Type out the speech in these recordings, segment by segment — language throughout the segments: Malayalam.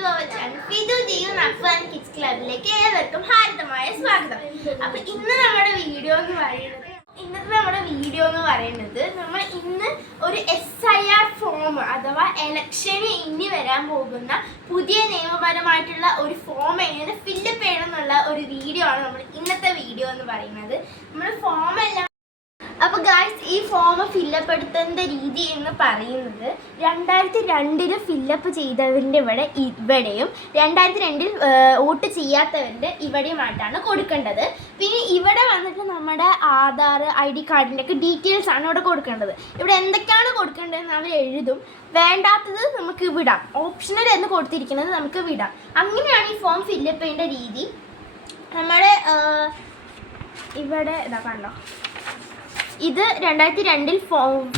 ടു ദിയു നഫാൻ കിഡ്സ് ക്ലബിലേക്ക് ഏവർക്കും ഹാരിതമായ സ്വാഗതം. അപ്പൊ ഇന്ന് നമ്മുടെ വീഡിയോ എന്ന് പറയുന്നത് ഇന്നത്തെ നമ്മുടെ വീഡിയോ എന്ന് പറയുന്നത് നമ്മൾ ഇന്ന് ഒരു എസ് ഐ ആർ ഫോം അഥവാ എലക്ഷന് ഇനി വരാൻ പോകുന്ന പുതിയ നിയമപരമായിട്ടുള്ള ഒരു ഫോം എങ്ങനെ ഫില്ലപ്പ് ചെയ്യണം എന്നുള്ള ഒരു വീഡിയോ ആണ് നമ്മൾ ഇന്നത്തെ വീഡിയോ എന്ന് പറയുന്നത്. നമ്മൾ ഫോം എല്ലാം ഗായ്സ് ഈ ഫോം ഫില്ലപ്പ് എടുത്തതിന്റെ രീതി എന്ന് പറയുന്നത് രണ്ടായിരത്തി രണ്ടിൽ ഫില്ലപ്പ് ചെയ്തവരുടെ ഇവിടെ ഇവിടെയും രണ്ടായിരത്തി രണ്ടിൽ വോട്ട് ചെയ്യാത്തവരുടെ ഇവിടെയുമായിട്ടാണ് കൊടുക്കേണ്ടത്. പിന്നെ ഇവിടെ വന്നിട്ട് നമ്മുടെ ആധാർ ഐ ഡി കാർഡിന്റെ ഒക്കെ ഡീറ്റെയിൽസ് ആണ് ഇവിടെ കൊടുക്കേണ്ടത്. ഇവിടെ എന്തൊക്കെയാണ് കൊടുക്കേണ്ടതെന്ന് അവർ എഴുതും. വേണ്ടാത്തത് നമുക്ക് വിടാം. ഓപ്ഷണൽ എന്ന് കൊടുത്തിരിക്കുന്നത് നമുക്ക് വിടാം. അങ്ങനെയാണ് ഈ ഫോം ഫില്ലപ്പ് ചെയ്യേണ്ട രീതി. നമ്മുടെ ഇവിടെ ഇതാ കണ്ടോ? ഇത് രണ്ടായിരത്തി രണ്ടിൽ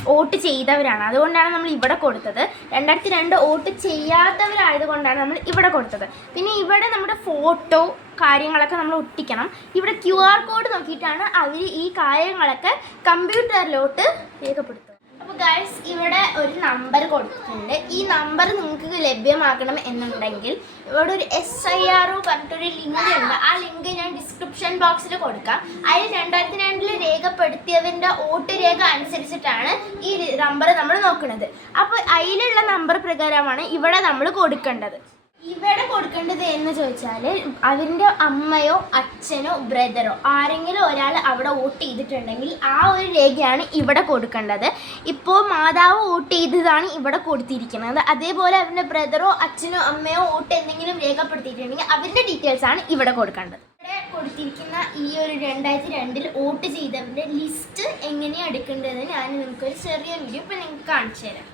വോട്ട് ചെയ്തവരാണ്. അതുകൊണ്ടാണ് നമ്മൾ ഇവിടെ കൊടുത്തത്. രണ്ടായിരത്തി രണ്ട് വോട്ട് ചെയ്യാത്തവരായതുകൊണ്ടാണ് നമ്മൾ ഇവിടെ കൊടുത്തത്. പിന്നെ ഇവിടെ നമ്മുടെ ഫോട്ടോ കാര്യങ്ങളൊക്കെ നമ്മൾ ഒട്ടിക്കണം. ഇവിടെ ക്യു ആർ കോഡ് നോക്കിയിട്ടാണ് അവർ ഈ കാര്യങ്ങളൊക്കെ കമ്പ്യൂട്ടറിലോട്ട് രേഖപ്പെടുത്തുന്നത്. ഗൈസ് ഇവിടെ ഒരു നമ്പർ കൊടുത്തിട്ടുണ്ട്. ഈ നമ്പർ നിങ്ങൾക്ക് ലഭ്യമാക്കണം എന്നുണ്ടെങ്കിൽ ഇവിടെ ഒരു എസ് ഐ ആർ ഒ പറഞ്ഞിട്ടൊരു ലിങ്ക് ഉണ്ട്. ആ ലിങ്ക് ഞാൻ ഡിസ്ക്രിപ്ഷൻ ബോക്സിൽ കൊടുക്കാം. അതിൽ രണ്ടായിരത്തി രണ്ടിൽ രേഖപ്പെടുത്തിയവന്റെ വോട്ട് രേഖ അനുസരിച്ചിട്ടാണ് ഈ നമ്പർ നമ്മൾ നോക്കുന്നത് അപ്പോൾ അതിലുള്ള നമ്പർ പ്രകാരമാണ് ഇവിടെ നമ്മൾ കൊടുക്കേണ്ടത്. ഇവിടെ കൊടുക്കേണ്ടത് എന്ന് ചോദിച്ചാൽ അവരുടെ അമ്മയോ അച്ഛനോ ബ്രദറോ ആരെങ്കിലും ഒരാൾ അവിടെ വോട്ട് ചെയ്തിട്ടുണ്ടെങ്കിൽ ആ ഒരു രേഖയാണ് ഇവിടെ കൊടുക്കേണ്ടത്. ഇപ്പോൾ മാതാവ് വോട്ട് ചെയ്തതാണ് ഇവിടെ കൊടുത്തിരിക്കുന്നത്. അതേപോലെ അവരുടെ ബ്രദറോ അച്ഛനോ അമ്മയോ വോട്ട് എന്തെങ്കിലും രേഖപ്പെടുത്തിയിട്ടുണ്ടെങ്കിൽ അവരുടെ ഡീറ്റെയിൽസ് ആണ് ഇവിടെ കൊടുക്കേണ്ടത്. ഇവിടെ കൊടുത്തിരിക്കുന്ന ഈ ഒരു രണ്ടായിരത്തി രണ്ടിൽ വോട്ട് ചെയ്തവരുടെ ലിസ്റ്റ് എങ്ങനെയാണ് എടുക്കേണ്ടത് ഞാൻ നിങ്ങൾക്കൊരു ചെറിയ വീഡിയോ ഇപ്പം നിങ്ങൾക്ക് കാണിച്ചു തരാം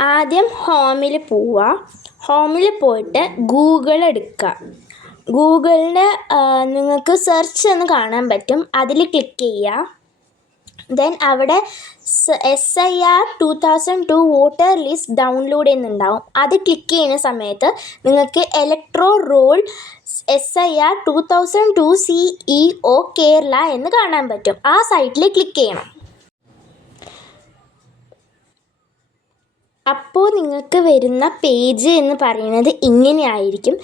ആദ്യം ഹോമിൽ പോവുക. ഹോമിൽ പോയിട്ട് ഗൂഗിൾ എടുക്കുക. ഗൂഗിളിൽ നിങ്ങൾക്ക് സെർച്ച് എന്ന് കാണാൻ പറ്റും. അതിൽ ക്ലിക്ക് ചെയ്യുക. ദെൻ അവിടെ S I R two thousand two voter list download ചെയ്യുന്നുണ്ടാവും. അത് ക്ലിക്ക് ചെയ്യുന്ന സമയത്ത് നിങ്ങൾക്ക് electoral roll S I R two thousand two C E O Kerala എന്ന് കാണാൻ പറ്റും. ആ സൈറ്റിൽ ക്ലിക്ക് ചെയ്യണം. അപ്പോൾ നിങ്ങൾക്ക് വരുന്ന പേജ് എന്ന് പറയുന്നത് ഇങ്ങനെയായിരിക്കും.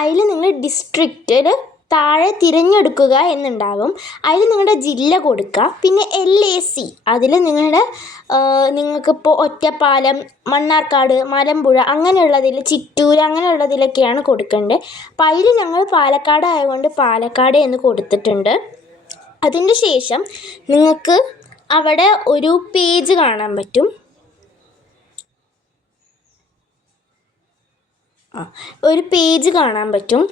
അതിൽ നിങ്ങൾ ഡിസ്ട്രിക്റ്റിൽ താഴെ തിരഞ്ഞെടുക്കുക എന്നുണ്ടാകും. അതിൽ നിങ്ങളുടെ ജില്ല കൊടുക്കുക. പിന്നെ എൽ എ സി അതിൽ നിങ്ങളുടെ നിങ്ങൾക്കിപ്പോൾ ഒറ്റപ്പാലം മണ്ണാർക്കാട് മലമ്പുഴ അങ്ങനെയുള്ളതിൽ ചിറ്റൂർ അങ്ങനെയുള്ളതിലൊക്കെയാണ് കൊടുക്കേണ്ടത്. അപ്പം അതിൽ ഞങ്ങൾ പാലക്കാട് ആയതുകൊണ്ട് പാലക്കാട് എന്ന് കൊടുത്തിട്ടുണ്ട്. അതിന് ശേഷം നിങ്ങൾക്ക് അവിടെ ഒരു പേജ് കാണാൻ പറ്റും. ആ ഒരു പേജ് കാണാൻ പറ്റും.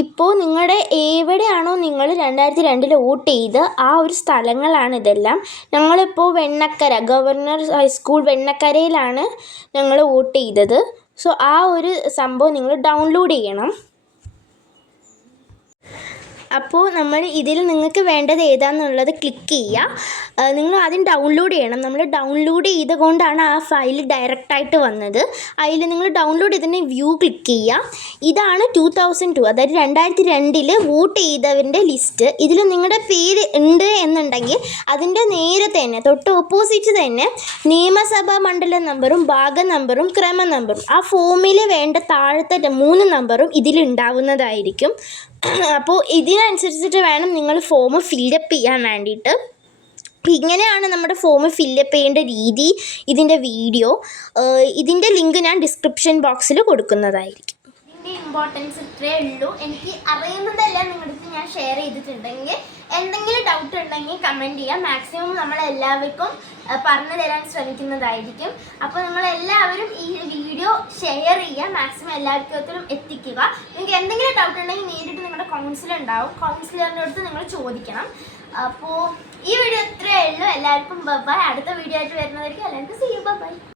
ഇപ്പോൾ നിങ്ങളുടെ എവിടെയാണോ നിങ്ങൾ രണ്ടായിരത്തി രണ്ടിൽ വോട്ട് ചെയ്ത് ആ ഒരു സ്ഥലങ്ങളാണ് ഇതെല്ലാം. ഞങ്ങളിപ്പോൾ വെണ്ണക്കര ഗവർണർ ഹൈസ്കൂൾ വെണ്ണക്കരയിലാണ് ഞങ്ങൾ വോട്ട് ചെയ്തത്. സോ ആ ഒരു സംഭവം നിങ്ങൾ ഡൗൺലോഡ് ചെയ്യണം. അപ്പോൾ നമ്മൾ ഇതിൽ നിങ്ങൾക്ക് വേണ്ടത് ഏതാണെന്നുള്ളത് ക്ലിക്ക് ചെയ്യുക. നിങ്ങൾ ആദ്യം ഡൗൺലോഡ് ചെയ്യണം. നമ്മൾ ഡൗൺലോഡ് ചെയ്തുകൊണ്ടാണ് ആ ഫയൽ ഡയറക്റ്റായിട്ട് വന്നത്. അതിൽ നിങ്ങൾ ഡൗൺലോഡ് ചെയ്തതിന് വ്യൂ ക്ലിക്ക് ചെയ്യുക. ഇതാണ് ടു തൗസൻഡ് ടു അതായത് രണ്ടായിരത്തി രണ്ടിൽ വോട്ട് ചെയ്തവന്റെ ലിസ്റ്റ് ഇതിൽ നിങ്ങളുടെ പേര് ഉണ്ട് എന്നുണ്ടെങ്കിൽ അതിന്റെ നേരെ തന്നെ തൊട്ട് ഓപ്പോസിറ്റ് തന്നെ നിയമസഭാ മണ്ഡല നമ്പറും ഭാഗ നമ്പറും ക്രമ നമ്പറും ആ ഫോമിൽ വേണ്ട താഴത്തെ മൂന്ന് നമ്പറും ഇതിലുണ്ടാവുന്നതായിരിക്കും അപ്പോൾ ഇതിനനുസരിച്ചിട്ട് വേണം നിങ്ങൾ ഫോം ഫില്ലപ്പ് ചെയ്യാൻ വേണ്ടിയിട്ട്. ഇങ്ങനെയാണ് നമ്മുടെ ഫോം ഫില്ലപ്പ് ചെയ്യേണ്ട രീതി ഇതിന്റെ വീഡിയോ ഇതിന്റെ ലിങ്ക് ഞാൻ ഡിസ്ക്രിപ്ഷൻ ബോക്സിൽ കൊടുക്കുന്നതായിരിക്കും. ഇമ്പോർട്ടൻസ് ഇത്രയേ ഉള്ളൂ. എനിക്ക് അറിയുന്നതെല്ലാം നിങ്ങൾക്ക് ഞാൻ ഷെയർ ചെയ്തിട്ടുണ്ടെങ്കിൽ എന്തെങ്കിലും ഡൗട്ട് ഉണ്ടെങ്കിൽ കമന്റ് ചെയ്യുക മാക്സിമം നമ്മൾ എല്ലാവർക്കും പറഞ്ഞു തരാൻ ശ്രമിക്കുന്നതായിരിക്കും. അപ്പോൾ നിങ്ങൾ എല്ലാവരും ഈ വീഡിയോ ഷെയർ ചെയ്യുക. മാക്സിമം എല്ലാവർക്കും എത്തിക്കുക. നിങ്ങൾക്ക് എന്തെങ്കിലും ഡൗട്ട് ഉണ്ടെങ്കിൽ നേരിട്ട് നിങ്ങളുടെ കൗൺസിലർ ഉണ്ടാവും. കൗൺസിലറിന്റെ അടുത്ത് നിങ്ങൾ ചോദിക്കണം. അപ്പോൾ ഈ വീഡിയോ ഇത്രയേ ഉള്ളൂ. എല്ലാവർക്കും ബൈ അടുത്ത വീഡിയോ ആയിട്ട് വരുന്നതായിരിക്കും. എല്ലാവർക്കും സീ ബൈ